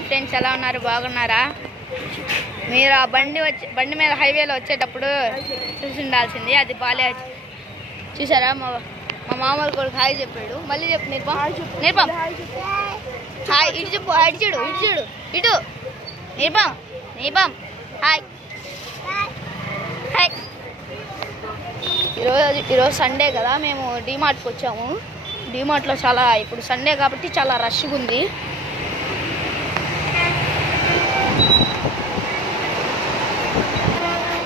Hi friends, ఎలా ఉన్నారు? బాగున్నారా? మీరు ఆ బండి మీద హైవేలో వచ్చేటప్పుడు చూసి ఉండాల్సింది. అది బాలే చూసారా? మా మామూలు కొడుకు హాయ్ చెప్పాడు. మళ్ళీ చెప్పు నిర్పం. హాయ్ ఇటు చెప్పు. ఇటు చూడు, ఇటు చూడు, ఇటు నిర్పం హాయ్ హాయ్. ఈరోజు సండే కదా, మేము డీమార్ట్కి వచ్చాము. డీమార్ట్లో ఇప్పుడు సండే కాబట్టి చాలా రష్గా ఉంది.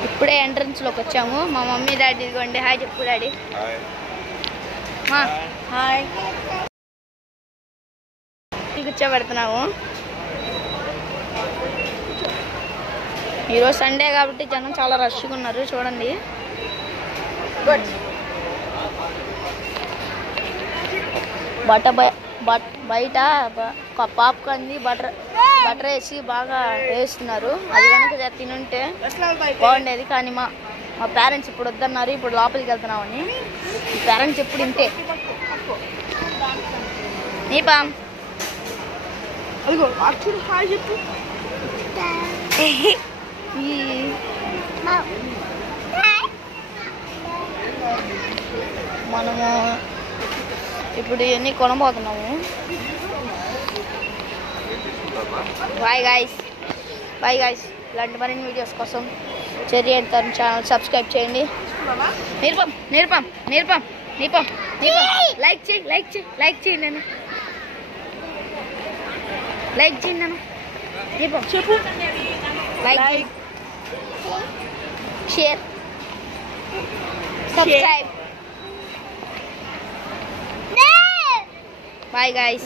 ఇప్పుడే ఎంట్రన్స్లోకి వచ్చాము. మా మమ్మీ డాడీ ఇదిగోండి. హాయ్ చెప్పు డాడీ. హాయ్. కూర్చోబెడుతున్నాము. ఈరోజు సండే కాబట్టి జనం చాలా రష్గా ఉన్నారు. చూడండి. బయట పాప్కార్న్ బటర్ వేసి బాగా వేస్తున్నారు. అది కనుక తినుంటే బాగుండేది, కానీ మా పేరెంట్స్ ఇప్పుడు వద్దన్నారు. ఇప్పుడు లోపలికి వెళ్తున్నామని. పేరెంట్స్ ఎప్పుడు ఇంతే. నీపాం మనము ఇప్పుడు ఇవన్నీ కొనబోతున్నాము. Bye guys. ఇలాంటి మరిన్ని వీడియోస్ కోసం cherry and Tarun channel subscribe చేయండి. నిర్పం లైక్ చేయండి నన్ను. నిర్పం చెప్పు. Like share subscribe. Bye guys.